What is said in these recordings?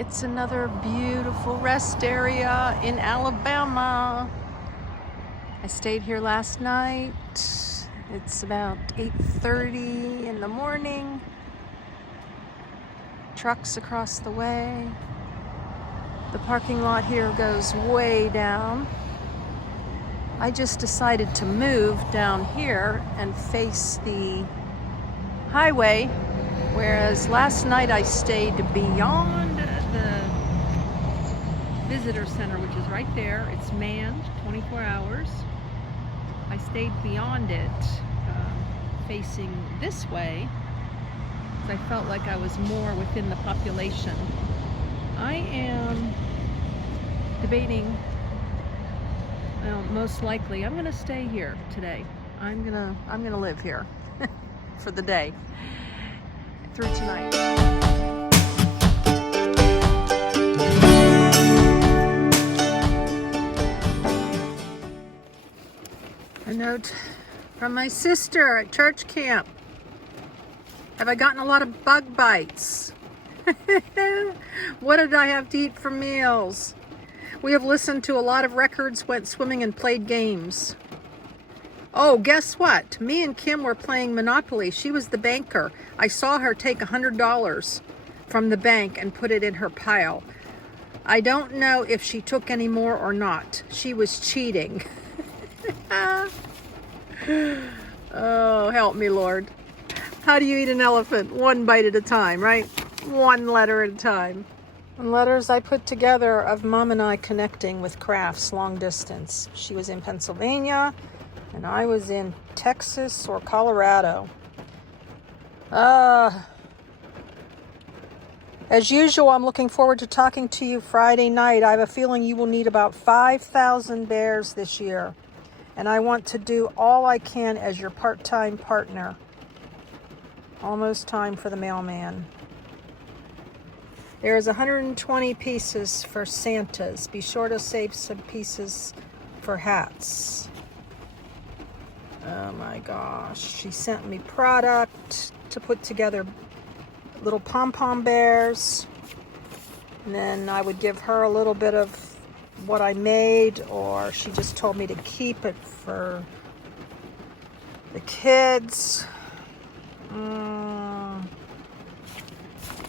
It's another beautiful rest area in Alabama. I stayed here last night. It's about 8:30 in the morning. Trucks across the way. The parking lot here goes way down. I just decided to move down here and face the highway, whereas last night I stayed beyond the visitor center, which is right there. It's manned 24 hours. I stayed beyond it, facing this way, because I felt like I was more within the population. I am debating, most likely I'm gonna stay here today. I'm gonna live here for the day through tonight. A note from my sister at church camp. Have I gotten a lot of bug bites? What did I have to eat for meals? We have listened to a lot of records, went swimming, and played games. Oh, guess what? Me and Kim were playing Monopoly. She was the banker. I saw her take $100 from the bank and put it in her pile. I don't know if she took any more or not. She was cheating. Oh, help me, Lord. How do you eat an elephant? One bite at a time, right? One letter at a time. And letters I put together of Mom and I connecting with crafts long distance. She was in Pennsylvania and I was in Texas or Colorado. As usual, I'm looking forward to talking to you Friday night. I have a feeling you will need about 5,000 bears this year. And I want to do all I can as your part-time partner. Almost time for the mailman. There's 120 pieces for Santas. Be sure to save some pieces for hats. Oh my gosh. She sent me product to put together little pom-pom bears. And then I would give her a little bit of what I made, or she just told me to keep it for the kids.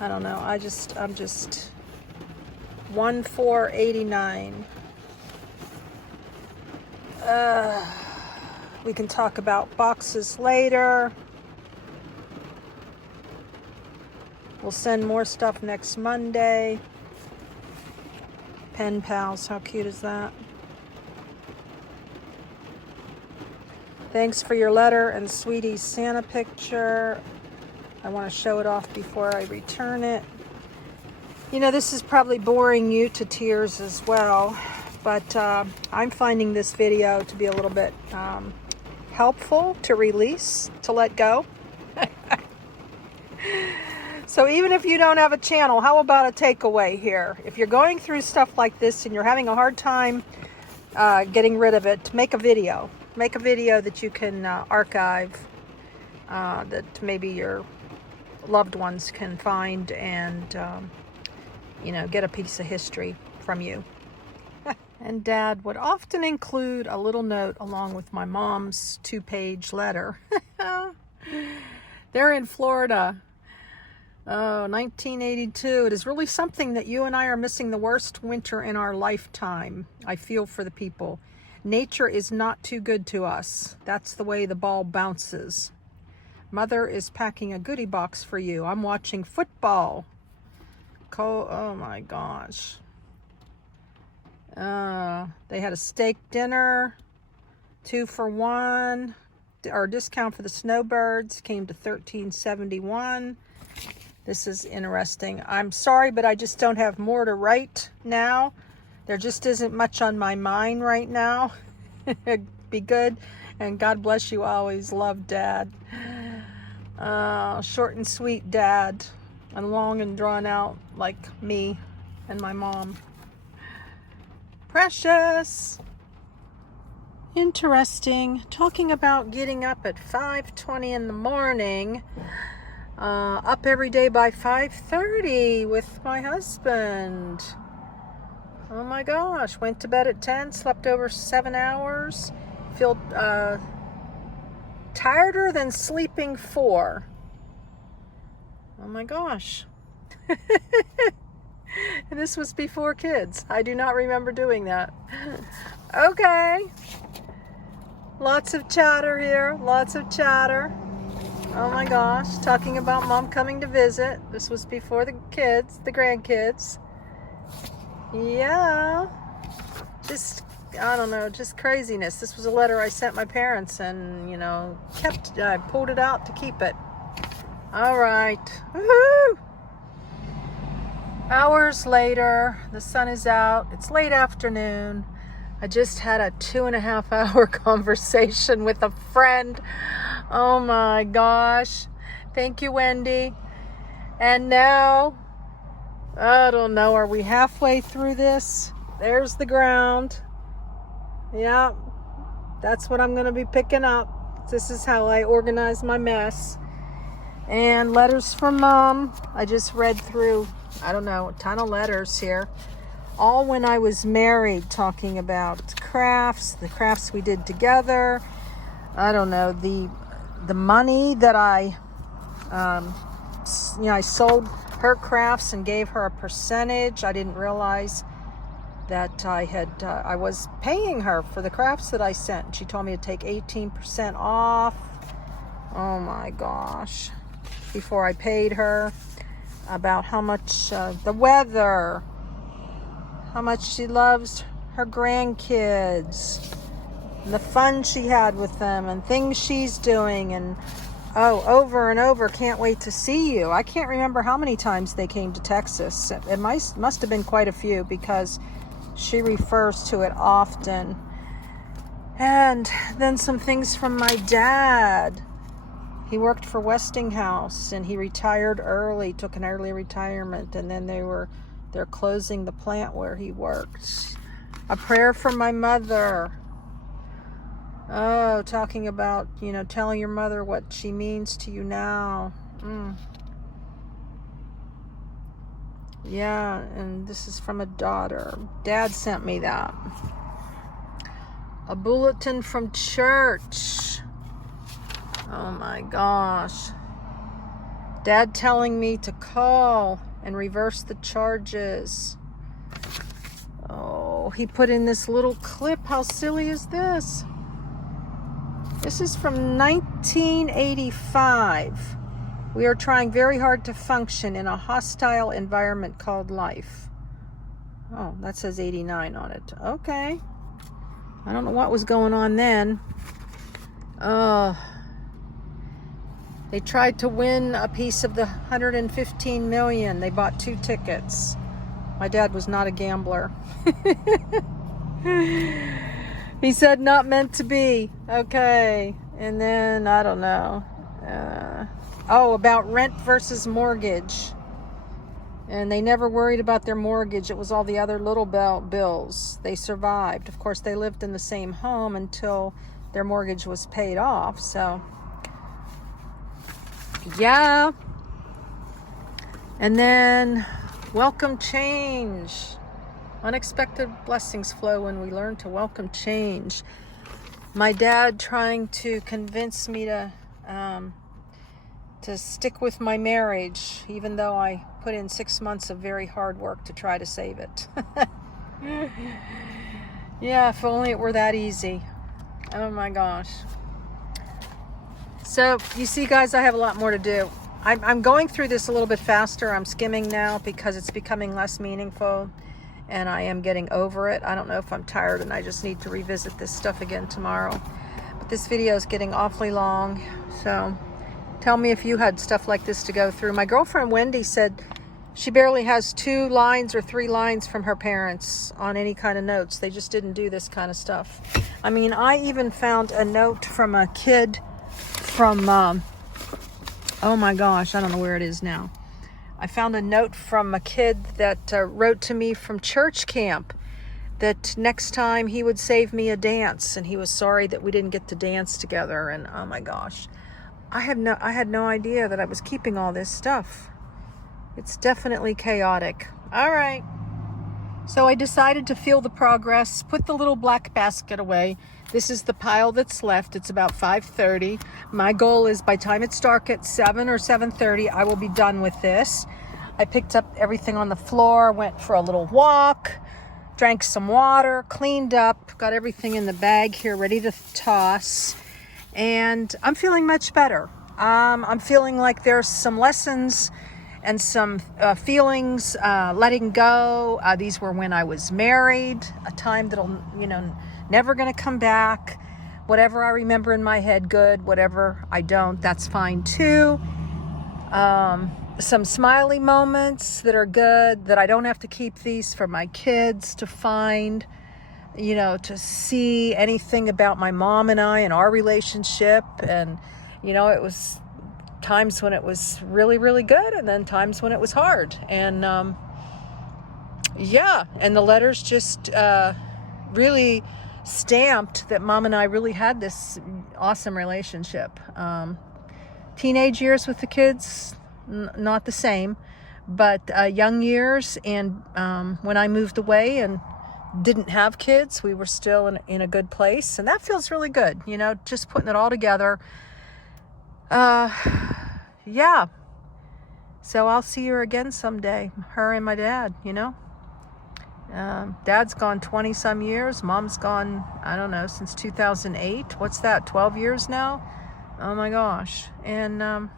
I don't know. I'm just $1,489. We can talk about boxes later. We'll send more stuff next Monday. Pen pals, how cute is that? Thanks for your letter and Sweetie's Santa picture. I want to show it off before I return it. You know, this is probably boring you to tears as well, but I'm finding this video to be a little bit helpful to release, to let go. So even if you don't have a channel, how about a takeaway here? If you're going through stuff like this and you're having a hard time getting rid of it, make a video. Make a video that you can archive, that maybe your loved ones can find and, get a piece of history from you. And Dad would often include a little note along with my mom's 2-page letter. They're in Florida. Oh, 1982. It is really something that you and I are missing the worst winter in our lifetime. I feel for the people. Nature is not too good to us. That's the way the ball bounces. Mother is packing a goodie box for you. I'm watching football. Oh my gosh. They had a steak dinner, 2 for 1. Our discount for the snowbirds came to $13.71. This is interesting. I'm sorry, but I just don't have more to write now. There just isn't much on my mind right now. Be good, and God bless you always. Love, Dad. Short and sweet Dad, and long and drawn out like me and my mom. Precious. Interesting. Talking about getting up at 5:20 in the morning. Up every day by 5:30 with my husband. Oh my gosh. Went to bed at 10, slept over 7 hours. Feel tireder than sleeping 4. Oh my gosh. And this was before kids. I do not remember doing that. Okay. Lots of chatter here. Lots of chatter. Oh my gosh. Talking about mom coming to visit. This was before the kids, the grandkids. Yeah. Just, I don't know, just craziness. This was a letter I sent my parents and, you know, I pulled it out to keep it. All right. Woohoo! Hours later, the sun is out. It's late afternoon. I just had a 2.5-hour conversation with a friend. Oh my gosh. Thank you, Wendy. And now, I don't know, are we halfway through this? There's the ground. Yeah, that's what I'm going to be picking up. This is how I organize my mess. And letters from mom. I just read through, I don't know, a ton of letters here. All when I was married, talking about crafts, the crafts we did together. I don't know, the money that I sold her crafts and gave her a percentage. I didn't realize that I was paying her for the crafts that I sent. She told me to take 18% off. Oh my gosh. Before I paid her, about how much the weather, how much she loves her grandkids, and the fun she had with them, and things she's doing, and over and over, can't wait to see you. I can't remember how many times they came to Texas. It must have been quite a few, because she refers to it often. And then some things from my dad. He worked for Westinghouse and he retired early, took an early retirement, and then they're closing the plant where he worked. A prayer for my mother. Oh, talking about, telling your mother what she means to you now. Yeah, and this is from a daughter. Dad sent me that. A bulletin from church. Oh my gosh. Dad telling me to call and reverse the charges. Oh, he put in this little clip. How silly is this? This is from 1985. We are trying very hard to function in a hostile environment called life. Oh, that says 89 on it. Okay. I don't know what was going on then. They tried to win a piece of the 115 million. They bought 2 tickets. My dad was not a gambler. He said not meant to be. Okay. And then, I don't know. About rent versus mortgage. And they never worried about their mortgage. It was all the other little bills. They survived. Of course, they lived in the same home until their mortgage was paid off. So, yeah. And then, welcome change. Unexpected blessings flow when we learn to welcome change. My dad trying to convince me to stick with my marriage, even though I put in 6 months of very hard work to try to save it. Yeah, if only it were that easy. Oh my gosh. So, you see, guys, I have a lot more to do. I'm going through this a little bit faster. I'm skimming now because it's becoming less meaningful, and I am getting over it. I don't know if I'm tired and I just need to revisit this stuff again tomorrow. But this video is getting awfully long, so tell me if you had stuff like this to go through. My girlfriend Wendy said she barely has 2 lines or 3 lines from her parents on any kind of notes. They just didn't do this kind of stuff. I mean, I even found a note from a kid from, oh my gosh, I don't know where it is now. I found a note from a kid that wrote to me from church camp that next time he would save me a dance, and he was sorry that we didn't get to dance together. And oh my gosh, I had no idea that I was keeping all this stuff. It's definitely chaotic. All right. So I decided to feel the progress, put the little black basket away. This is the pile that's left. It's about 5:30. My goal is by the time it's dark at 7 or 7:30, I will be done with this. I picked up everything on the floor, went for a little walk, drank some water, cleaned up, got everything in the bag here ready to toss. And I'm feeling much better. I'm feeling like there's some lessons and some feelings, letting go. These were when I was married, a time that'll, never gonna come back. Whatever I remember in my head, good. Whatever I don't, that's fine too. Some smiley moments that are good, that I don't have to keep these for my kids to find, to see anything about my mom and I and our relationship. And, it was times when it was really, really good, and then times when it was hard. And and the letters just really stamped that Mom and I really had this awesome relationship. Teenage years with the kids, not the same, but young years, and when I moved away and didn't have kids, we were still in a good place, and that feels really good, just putting it all together. Yeah. So I'll see her again someday, her and my dad, Dad's gone 20 some years. Mom's gone, I don't know, since 2008. What's that, 12 years now? Oh my gosh. And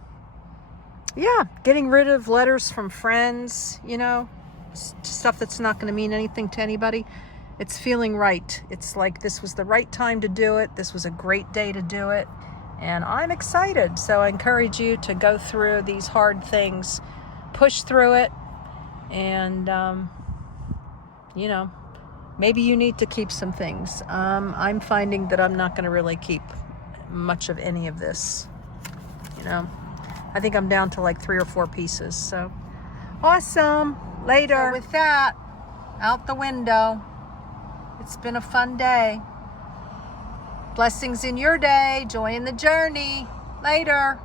getting rid of letters from friends, stuff that's not going to mean anything to anybody. It's feeling right. It's like this was the right time to do it. This was a great day to do it. And I'm excited. So I encourage you to go through these hard things, push through it, and, maybe you need to keep some things. I'm finding that I'm not going to really keep much of any of this. I think I'm down to like 3 or 4 pieces. So awesome. Later. So with that, out the window. It's been a fun day. Blessings in your day. Joy in the journey. Later.